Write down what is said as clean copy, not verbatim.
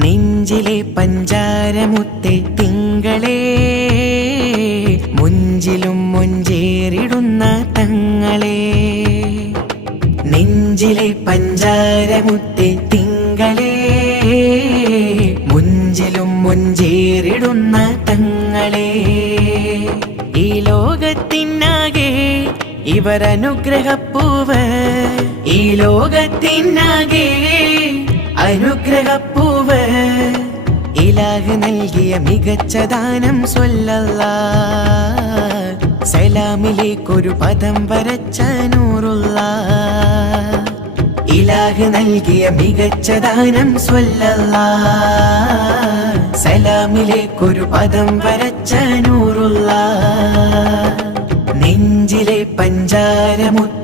നെഞ്ചിലെ പഞ്ചാരമുത്തെ തിങ്കളേ, മുഞ്ചിലും മുഞ്ചേറിടുന്ന തങ്ങളെ. നെഞ്ചിലെ പഞ്ചാരമുത്തെ തിങ്കളേ, മുഞ്ചിലും മുഞ്ചേറിടുന്ന തങ്ങളെ. ഈ ലോകത്തിനാകെ ഇവരനുഗ്രഹപ്പൂവ്, ഈ ലോകത്തിനാകെ അനുഗ്രഹപ്പൂവ്. ഇലാഹ് നൽകിയ മികച്ച ദാനം സ്വല്ലല്ലാഹ്, സലാമിലേക്കൊരു പദം വരച്ച നൂറുല്ലാഹ്. ഇലാഹ് നൽകിയ മികച്ച ദാനം സ്വല്ലല്ലാഹ്, സലാമിലേക്കൊരു പദം വരച്ച നൂറുല്ലാഹ്. നെഞ്ചിലെ പഞ്ചാരമുത്ത്